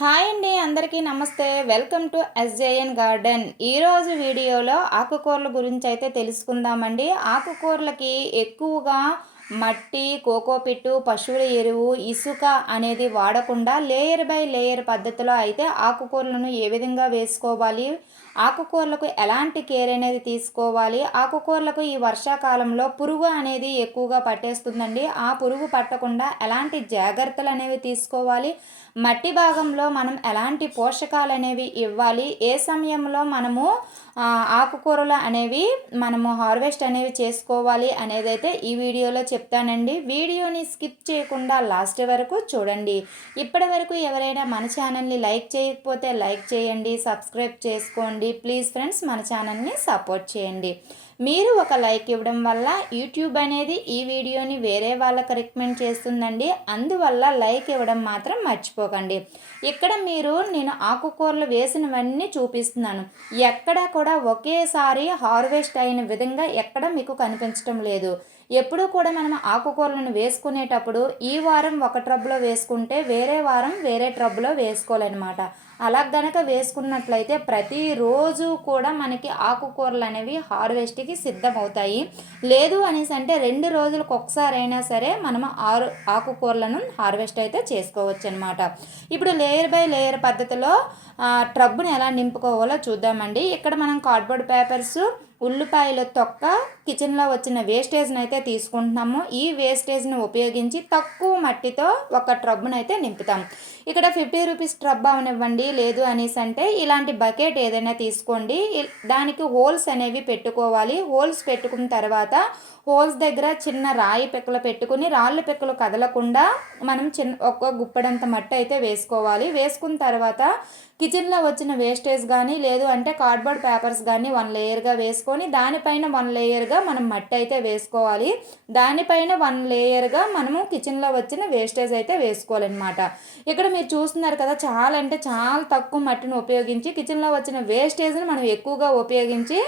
Hi అండి, అందరికీ నమస్తే. Welcome to SJN garden. ఈరోజు వీడియోలో ఆకుకూరల గురించి అయితే తెలుసుకుందామండి. ఆకుకూరలకి ఎక్కువగా మట్టి, కోకోపిట్టు, పశువుల ఎరువు, ఇసుక అనేది వాడకుండా లేయర్ బై లేయర్ పద్ధతిలో అయితే ఆకుకూరలను ఏ విధంగా వేసుకోవాలి, ఆకుకూరలకు ఎలాంటి కేర్ అనేది తీసుకోవాలి, ఆకుకూరలకు ఈ వర్షాకాలంలో పురుగు అనేది ఎక్కువగా పట్టేస్తుందండి. ఆ పురుగు పట్టకుండా ఎలాంటి జాగ్రత్తలు అనేవి తీసుకోవాలి, మట్టి భాగంలో మనం ఎలాంటి పోషకాలు అనేవి ఇవ్వాలి, ఏ సమయంలో మనము ఆకుకూరలు అనేవి మనము హార్వెస్ట్ అనేవి చేసుకోవాలి అనేది అయితే ఈ వీడియోలో చెప్తానండి. వీడియోని స్కిప్ చేయకుండా లాస్ట్ వరకు చూడండి. ఇప్పటి వరకు ఎవరైనా మన ఛానల్ని లైక్ చేయకపోతే లైక్ చేయండి, సబ్స్క్రైబ్ చేసుకోండి. ప్లీజ్ ఫ్రెండ్స్, మన ఛానల్ని సపోర్ట్ చేయండి. మీరు ఒక లైక్ ఇవ్వడం వల్ల యూట్యూబ్ అనేది ఈ వీడియోని వేరే వాళ్ళకి రికమెండ్ చేస్తుందండి. అందువల్ల లైక్ ఇవ్వడం మాత్రం మర్చిపోకండి. ఇక్కడ నేను ఆకుకూరలు వేసినవన్నీ చూపిస్తున్నాను. ఎక్కడ కూడా ఒకేసారి హార్వెస్ట్ అయిన విధంగా ఎక్కడ మీకు కనిపించడం లేదు. ఎప్పుడూ కూడా మనం ఆకుకూరలను వేసుకునేటప్పుడు ఈ వారం ఒక ట్రబ్లో వేసుకుంటే వేరే వారం వేరే ట్రబ్లో వేసుకోవాలన్నమాట. అలా గనక వేసుకున్నట్లయితే ప్రతిరోజు కూడా మనకి ఆకుకూరలు అనేవి హార్వెస్ట్కి సిద్ధమవుతాయి. లేదు అనేసి అంటే 2 రోజులకు ఒకసారి అయినా సరే మనము ఆకుకూరలను హార్వెస్ట్ అయితే చేసుకోవచ్చు అనమాట. ఇప్పుడు లేయర్ బై లేయర్ పద్ధతిలో ట్రబ్బుని ఎలా నింపుకోవాలో చూద్దామండి. ఇక్కడ మనం కార్డ్బోర్డ్ పేపర్స్, ఉల్లిపాయల తొక్క, కిచెన్లో వచ్చిన వేస్టేజ్ని అయితే తీసుకుంటున్నాము. ఈ వేస్టేజ్ని ఉపయోగించి తక్కువ మట్టితో ఒక ట్రబ్బును అయితే నింపుతాం. ఇక్కడ 50 రూపీస్ ట్రబ్ అవనివ్వండి, లేదు అనేసి అంటే ఇలాంటి బకెట్ ఏదైనా తీసుకోండి. దానికి హోల్స్ అనేవి పెట్టుకోవాలి. హోల్స్ పెట్టుకున్న తర్వాత హోల్స్ దగ్గర చిన్న రాయి పిక్కలు పెట్టుకుని రాళ్ళు పిక్కలు కదలకుండా మనం ఒక గుప్పడంత మట్టి అయితే వేసుకోవాలి. వేసుకున్న తర్వాత కిచెన్లో వచ్చిన వేస్టేజ్ కానీ లేదు అంటే కార్డ్బోర్డ్ పేపర్స్ కానీ 1 లేయర్గా వేసుకొని దానిపైన 1 లేయర్గా మనం మట్టి అయితే వేసుకోవాలి. దానిపైన 1 లేయర్గా మనము కిచెన్లో వచ్చిన వేస్టేజ్ అయితే వేసుకోవాలన్నమాట. ఇక్కడ మీరు చూస్తున్నారు కదా, చాలా అంటే చాలా తక్కువ మట్టిని ఉపయోగించి కిచెన్లో వచ్చిన వేస్టేజ్ని మనం ఎక్కువగా ఉపయోగించి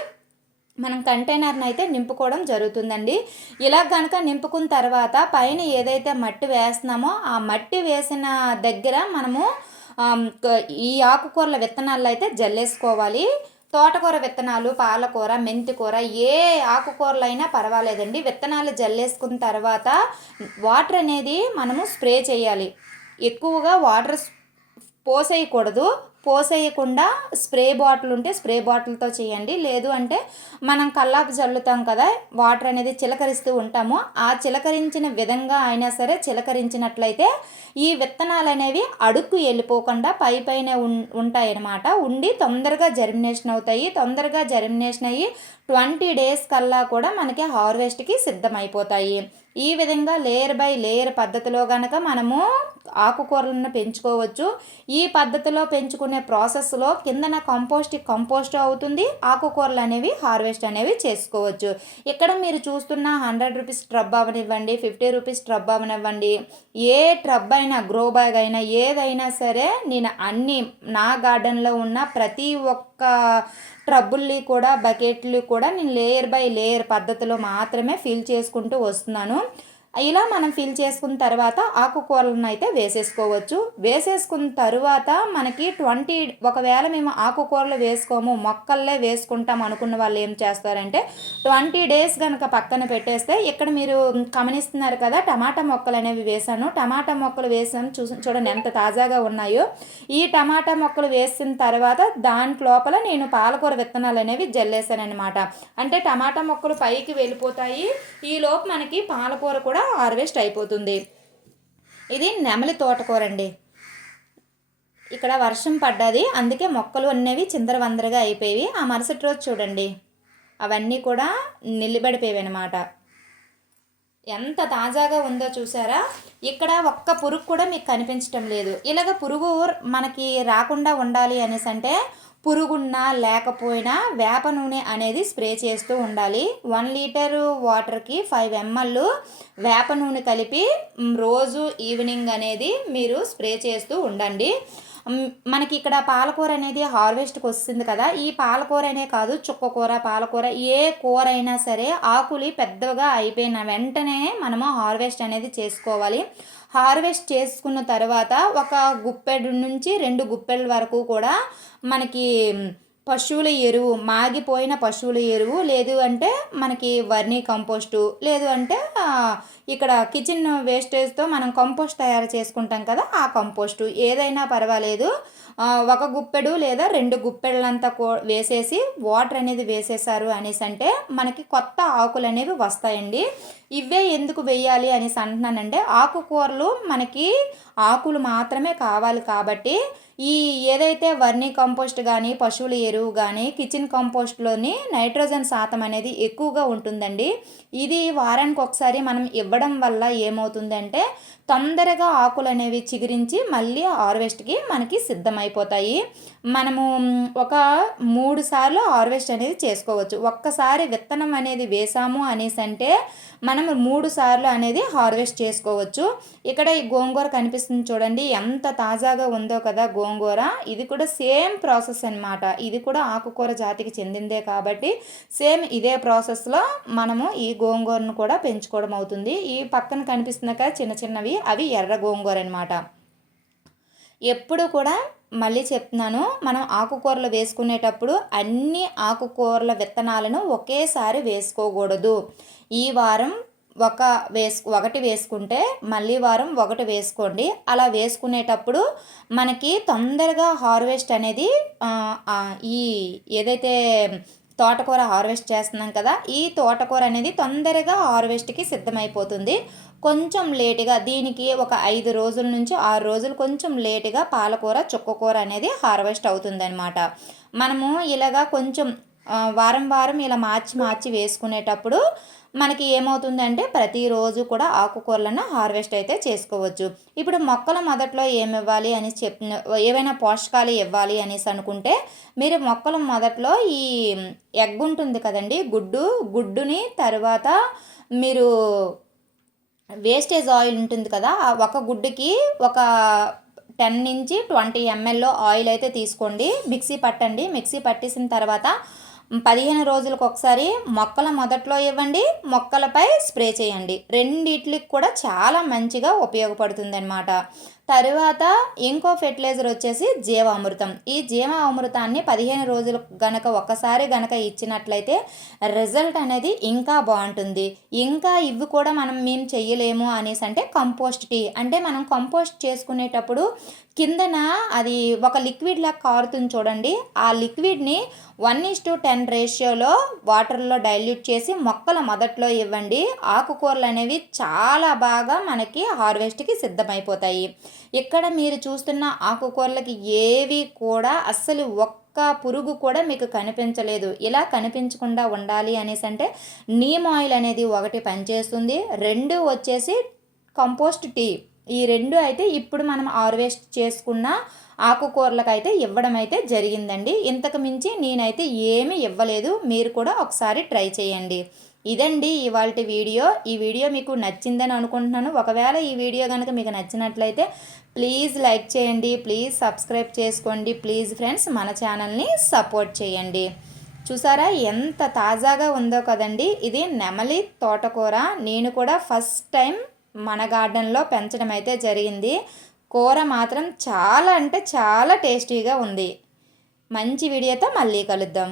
మనం కంటైనర్ని అయితే నింపుకోవడం జరుగుతుందండి. ఇలా కనుక నింపుకున్న తర్వాత పైన ఏదైతే మట్టి వేస్తున్నామో ఆ మట్టి వేసిన దగ్గర మనము ఈ ఆకుకూరల విత్తనాలు అయితే జల్లేసుకోవాలి. తోటకూర విత్తనాలు, పాలకూర, మెంతికూర, ఏ ఆకుకూరలైనా పర్వాలేదండి. విత్తనాలు జల్లేసుకున్న తర్వాత వాటర్ అనేది మనము స్ప్రే చేయాలి. ఎక్కువగా వాటర్ పోసేయకూడదు. పోసేయకుండా స్ప్రే బాటిల్ ఉంటే స్ప్రే బాటిల్తో చేయండి. లేదు అంటే మనం కల్లాపు చల్లుతాం కదా, వాటర్ అనేది చిలకరిస్తూ ఉంటాము. ఆ చిలకరించిన విధంగా అయినా సరే చిలకరించినట్లయితే ఈ విత్తనాలు అనేవి అడుక్కు వెళ్ళిపోకుండా పైన ఉంటాయన్నమాట. ఉండి తొందరగా జర్మినేషన్ అవుతాయి. తొందరగా జర్మినేషన్ అయ్యి 20 డేస్ కల్లా కూడా మనకి హార్వెస్ట్కి సిద్ధమైపోతాయి. ఈ విధంగా లేయర్ బై లేయర్ పద్ధతిలో కనుక మనము ఆకుకూరలను పెంచుకోవచ్చు. ఈ పద్ధతిలో పెంచుకునే ప్రాసెస్లో కిందన కంపోస్ట్ అవుతుంది. ఆకుకూరలు అనేవి హార్వెస్ట్ అనేవి చేసుకోవచ్చు. ఇక్కడ మీరు చూస్తున్న 100 రూపీస్ ట్రబ్ అవనివ్వండి, 50 రూపీస్ ట్రబ్ అవనివ్వండి, ఏ ట్రబ్ అయినా, గ్రో బ్యాగ్ అయినా, ఏదైనా సరే నేను అన్ని నా గార్డెన్లో ఉన్న ప్రతి ఒక్క ట్రబ్బుల్ని కూడా, బకెట్లు కూడా నేను లేయర్ బై లేయర్ పద్ధతిలో మాత్రమే ఫిల్ చేసుకుంటూ వస్తున్నాను. ఇలా మనం ఫిల్ చేసుకున్న తర్వాత ఆకుకూరలను అయితే వేసేసుకోవచ్చు. వేసేసుకున్న తరువాత మనకి ఒకవేళ మేము ఆకుకూరలు వేసుకోము, మొక్కల్లే వేసుకుంటాం అనుకున్న వాళ్ళు ఏం చేస్తారంటే 20 డేస్ కనుక పక్కన పెట్టేస్తే, ఇక్కడ మీరు గమనిస్తున్నారు కదా, టమాటా మొక్కలు అనేవి వేసాను. టమాటా మొక్కలు వేసాను, చూడండి ఎంత తాజాగా ఉన్నాయో. ఈ టమాటా మొక్కలు వేసిన తర్వాత దాంట్లోపల నేను పాలకూర విత్తనాలు అనేవి జల్లేసాను అనమాట. అంటే టమాటా మొక్కలు పైకి వెళ్ళిపోతాయి, ఈలోపు మనకి పాలకూర కూడా హార్వెస్ట్ అయిపోతుంది. ఇది నెమలి తోటకూర అండి. ఇక్కడ వర్షం పడ్డది, అందుకే మొక్కలు అనేవి చిందరవందరగా అయిపోయి ఆ మరుసటి రోజు చూడండి అవన్నీ కూడా నిలబడిపోయాయి అన్నమాట. ఎంత తాజాగా ఉందో చూసారా. ఇక్కడ ఒక్క పురుగు కూడా మీకు కనిపించడం లేదు. ఇలాగ పురుగు మనకి రాకుండా ఉండాలి అనేసి అంటే పురుగున్నా లేకపోయినా వేప నూనె అనేది స్ప్రే చేస్తూ ఉండాలి. 1 లీటరు వాటర్కి 5 ml వేప నూనె కలిపి రోజు ఈవినింగ్ అనేది మీరు స్ప్రే చేస్తూ ఉండండి. మనకి ఇక్కడ పాలకూర అనేది హార్వెస్ట్కి వస్తుంది కదా. ఈ పాలకూర అనే కాదు, చుక్కకూర, పాలకూర, ఏ కూర అయినా సరే ఆకులు పెద్దగా అయిపోయిన వెంటనే మనము హార్వెస్ట్ అనేది చేసుకోవాలి. హార్వెస్ట్ చేసుకున్న తర్వాత ఒక గుప్పెడు నుంచి 2 గుప్పెల వరకు కూడా మనకి పశువుల ఎరువు, మాగిపోయిన పశువుల ఎరువు, లేదు అంటే మనకి వర్మీ కంపోస్టు, లేదు అంటే ఇక్కడ కిచెన్ వేస్టేజ్తో మనం కంపోస్ట్ తయారు చేసుకుంటాం కదా, ఆ కంపోస్టు ఏదైనా పర్వాలేదు. ఒక గుప్పెడు లేదా 2 గుప్పెళ్ళంతా వేసేసి వాటర్ అనేది వేసేసారు అనేసి అంటే మనకి కొత్త ఆకులు అనేవి వస్తాయండి. ఇవే ఎందుకు వేయాలి అనేసి అంటున్నానంటే, ఆకుకూరలు మనకి ఆకులు మాత్రమే కావాలి కాబట్టి ఈ ఏదైతే వర్మీ కంపోస్ట్ కానీ, పశువుల ఎరువు కానీ, కిచెన్ కంపోస్ట్లోని నైట్రోజన్ శాతం అనేది ఎక్కువగా ఉంటుందండి. ఇది వారానికి ఒకసారి మనం ఇవ్వడం వల్ల ఏమవుతుందంటే తొందరగా ఆకులు అనేవి చిగురించి మళ్ళీ హార్వెస్ట్కి మనకి సిద్ధమైపోతాయి. మనము ఒక 3 సార్లు హార్వెస్ట్ అనేది చేసుకోవచ్చు. ఒక్కసారి విత్తనం అనేది వేసాము అనేసి అంటే మనం 3 సార్లు అనేది హార్వెస్ట్ చేసుకోవచ్చు. ఇక్కడ ఈ గోంగూర కనిపిస్తుంది చూడండి, ఎంత తాజాగా ఉందో కదా గోంగూర. ఇది కూడా సేమ్ ప్రాసెస్ అనమాట. ఇది కూడా ఆకుకూర జాతికి చెందిందే కాబట్టి సేమ్ ఇదే ప్రాసెస్లో మనము ఈ గోంగూరను కూడా పెంచుకోవడం అవుతుంది. ఈ పక్కన కనిపిస్తున్న కదా చిన్న చిన్నవి, అవి ఎర్ర గోంగూర అనమాట. ఎప్పుడు కూడా మళ్ళీ చెప్తున్నాను, మనం ఆకుకూరలు వేసుకునేటప్పుడు అన్ని ఆకుకూరల విత్తనాలను ఒకేసారి వేసుకోకూడదు. ఈ వారం ఒకటి వేసుకుంటే మళ్ళీ వారం ఒకటి వేసుకోండి. అలా వేసుకునేటప్పుడు మనకి తొందరగా హార్వెస్ట్ అనేది ఈ ఏదైతే తోటకూర హార్వెస్ట్ చేస్తున్నాం కదా, ఈ తోటకూర అనేది తొందరగా హార్వెస్ట్కి సిద్ధమైపోతుంది. కొంచెం లేటుగా దీనికి ఒక 5 రోజుల నుంచి 6 రోజులు కొంచెం లేటుగా పాలకూర, చుక్కకూర అనేది హార్వెస్ట్ అవుతుందన్నమాట. మనము ఇలాగా కొంచెం వారం వారం ఇలా మార్చి వేసుకునేటప్పుడు మనకి ఏమవుతుందంటే ప్రతిరోజు కూడా ఆకుకూరలను హార్వెస్ట్ అయితే చేసుకోవచ్చు. ఇప్పుడు మొక్కల మొదట్లో ఏమి ఇవ్వాలి అని ఏవైనా పోషకాలు ఇవ్వాలి అనేసి అనుకుంటే మీరు మొక్కల మొదట్లో ఈ ఎగ్ ఉంటుంది కదండి, గుడ్డుని తర్వాత మీరు వేస్టేజ్ ఆయిల్ ఉంటుంది కదా, ఒక గుడ్డుకి ఒక 10 నుంచి 20 ml ఆయిల్ అయితే తీసుకోండి. మిక్సీ పట్టండి. మిక్సీ పట్టేసిన తర్వాత 15 రోజులకు ఒకసారి మొక్కల మొదట్లో ఇవ్వండి, మొక్కలపై స్ప్రే చేయండి. రెండిట్లకి కూడా చాలా మంచిగా ఉపయోగపడుతుంది అన్నమాట. తరువాత ఇంకో ఫెర్టిలైజర్ వచ్చేసి జీవామృతం. ఈ జీవామృతాన్ని 15 రోజులు ఒకసారి ఇచ్చినట్లయితే రిజల్ట్ అనేది ఇంకా బాగుంటుంది. ఇంకా ఇవి కూడా మేము చెయ్యలేము అనేసి అంటే కంపోస్ట్ టీ, అంటే మనం కంపోస్ట్ చేసుకునేటప్పుడు కిందన అది ఒక లిక్విడ్ లాగా కారుతుంది చూడండి, ఆ లిక్విడ్ని 1:10 రేషియోలో వాటర్లో డైల్యూట్ చేసి మొక్కల మొదట్లో ఇవ్వండి. ఆకుకూరలు అనేవి చాలా బాగా మనకి హార్వెస్ట్కి సిద్ధమైపోతాయి. ఇక్కడ మీరు చూస్తున్న ఆకుకూరలకి ఏవి కూడా అస్సలు ఒక్క పురుగు కూడా మీకు కనిపించలేదు. ఇలా కనిపించకుండా ఉండాలి అనేసి అంటే నీమ్ ఆయిల్ అనేది ఒకటి పనిచేస్తుంది, 2 వచ్చేసి కంపోస్ట్ టీ. ఈ 2 అయితే ఇప్పుడు మనం హార్వెస్ట్ చేసుకున్న ఆకుకూరలకు అయితే ఇవ్వడం అయితే జరిగిందండి. ఇంతకు మించి నేనైతే ఏమీ ఇవ్వలేదు. మీరు కూడా ఒకసారి ట్రై చేయండి. ఇదండి ఇవాల్టి వీడియో. ఈ వీడియో మీకు నచ్చిందని అనుకుంటున్నాను. ఒకవేళ ఈ వీడియో కనుక మీకు నచ్చినట్లయితే ప్లీజ్ లైక్ చేయండి, ప్లీజ్ సబ్స్క్రైబ్ చేసుకోండి. ప్లీజ్ ఫ్రెండ్స్ మన ఛానల్ని సపోర్ట్ చేయండి. చూసారా ఎంత తాజాగా ఉందో కదండి. ఇది నెమలి తోటకూర. నేను కూడా ఫస్ట్ టైం మన గార్డెన్లో పెంచడం అయితే జరిగింది. కూర మాత్రం చాలా అంటే చాలా టేస్టీగా ఉంది. మంచి వీడియోతో మళ్ళీ కలుద్దాం.